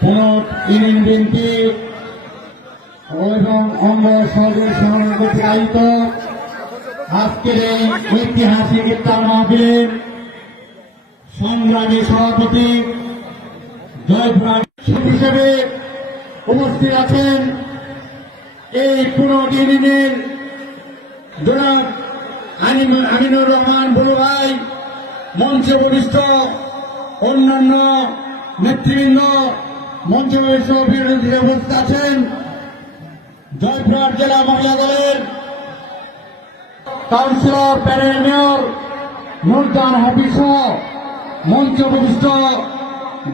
পুনর union এবং অঙ্গ সহযোগী কর্তৃক আয়োজিত। আজকের এই ঐতিহাসিক ইফতার মাহফিলের সংগ্রামী সভাপতি জয়পুরাণ হিসেবে উপস্থিত আছেন। এই পুনর ইউনিয়নের জনাব আমিন- আমিনুর রহমান বড় ভাই, মঞ্চে বরিষ্ঠ অন্যান্য নেতৃবৃন্দ মঞ্চে বিরোধী উপস্থিত আছেন। জয়পুরহাট জেলা মহিলা দলের councillor panel mayor Nurjan Hafiz মঞ্চে বরিষ্ঠ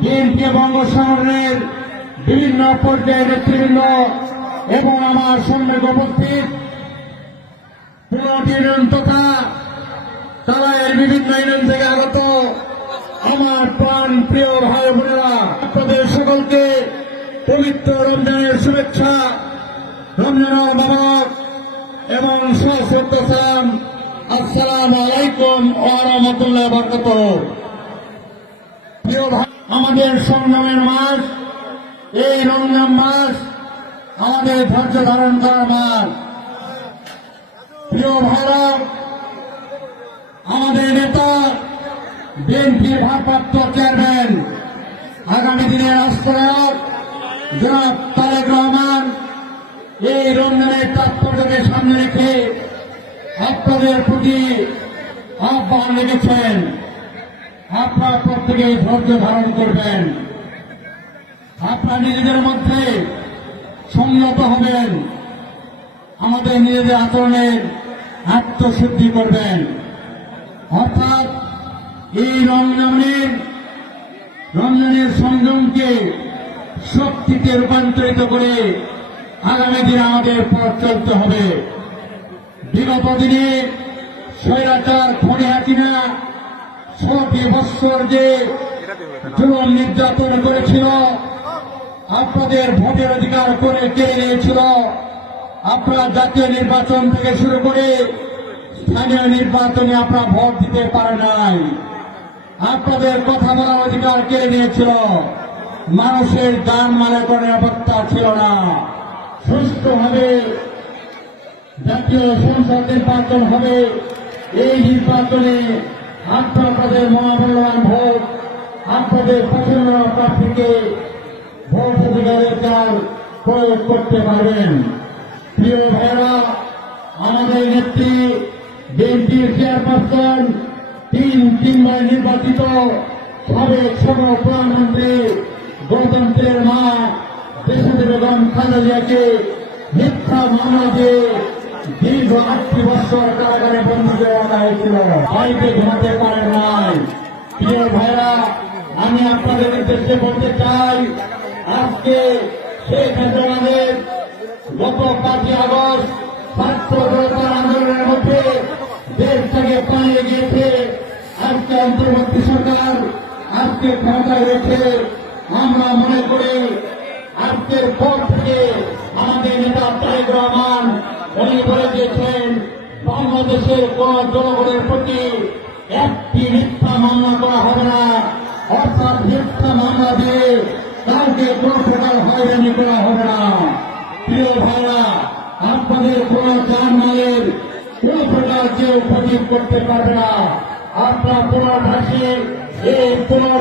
বিএনপি এবং অঙ্গ সংগঠনের বিভিন্ন পর্যায়ের নেতৃবৃন্দ এবং আমার সঙ্গে উপস্থিত। তথা তারায়ের বিভিন্ন ইউনিয়ন থেকে আগত আমার প্রাণ প্রিয় ভাই পবিত্র রমজানের শুভেচ্ছা রমজানের বাবক এবং সালাম। আসসালাম আলাইকুম ও রহমতুল্লাহ বরকত আমাদের সংগ্রামের মাস, এই রমজান মাস আমাদের ধৈর্য ধারণ করার মাস। প্রিয় ভাইরা, আমাদের নেতা, বিএনপির ভারপ্রাপ্ত চেয়ারম্যান, আগামী দিনের রাষ্ট্রনায়ক জনাব তারেক রহমান, এই রমজানের তাৎপর্যকে সামনে রেখে আপনাদের প্রতি আহ্বান রেখেছেন আপনারা প্রত্যেকে ধৈর্য ধারণ করবেন। আপনারা নিজেদের মধ্যে সংযত হবেন। আমাদের নিজেদের আচরণের আত্মশুদ্ধি করবেন। অর্থাৎ এই রমজানের রমজানের সংযমকে শক্তিতে রূপান্তরিত করে আগামী দিনে আমাদের পথ চলতে হবে। বিগত দিনে স্বৈরাচার খনি হাসিনা ছটি বৎসর যে জুলুম নির্যাতন করেছিল, আপনাদের ভোটের অধিকার করে কেড়ে নিয়েছিল। আপনারা জাতীয় নির্বাচন থেকে শুরু করে স্থানীয় নির্বাচনে আপনারা ভোট দিতে পারে নাই। আপনাদের কথা বলার অধিকার কেড়ে নিয়েছিল। মানুষের যান মারা করে নিরাপত্তা ছিল না। সুষ্ঠুভাবে জাতীয় সংসদ নির্বাচন হবে। এই নির্বাচনে আপনারা তাদের মহামূল্যবান ভোট আপনাদের পছন্দ প্রার্থীকে ভোট অধিকার প্রয়োগ করতে পারবেন। প্রিয় ভাইরা আমাদের নেত্রী, বিএনপির চেয়ারপারসন, তিন তিনবার নির্বাচিত সাবেক সর্ব প্রধানমন্ত্রী গণতন্ত্রের মা দেশে বেগম খালেদাকে মিথ্যা মামলা দিয়ে দীর্ঘ আটটি বছর কারাগারে করে রাখা হয়েছিল। বাড়িতে ঘুমাতে পারেন নাই। প্রিয় ভাইরা, আমি আপনাদের উদ্দেশ্যে বলতে চাই, আজকে শেখ হাসিনাদের গত পাঁচই আগস্ট ছাত্র আন্দোলনের মধ্যে দেশ থেকে পালিয়ে গিয়েছে। আজকে অন্তর্বর্তী সরকার আজকে ক্ষমতায় রেখে আমরা মনে করি আজকের পর থেকে আমাদের নেতা তারেক রহমান, উনি বলে দিয়েছেন, বাংলাদেশের কোন জনগণের প্রতি একটি মিথ্যা মামলা করা হবে না। অর্থাৎ মিথ্যা মামলা দিয়ে কাউকে কোন প্রকার হয়রানি করা হবে না। প্রিয় ভাইরা, আপনাদের কোন জানমালের কোন প্রকার কেউ ক্ষতি করতে পারবে না। আপনার পুনর্বাসী এই পুনর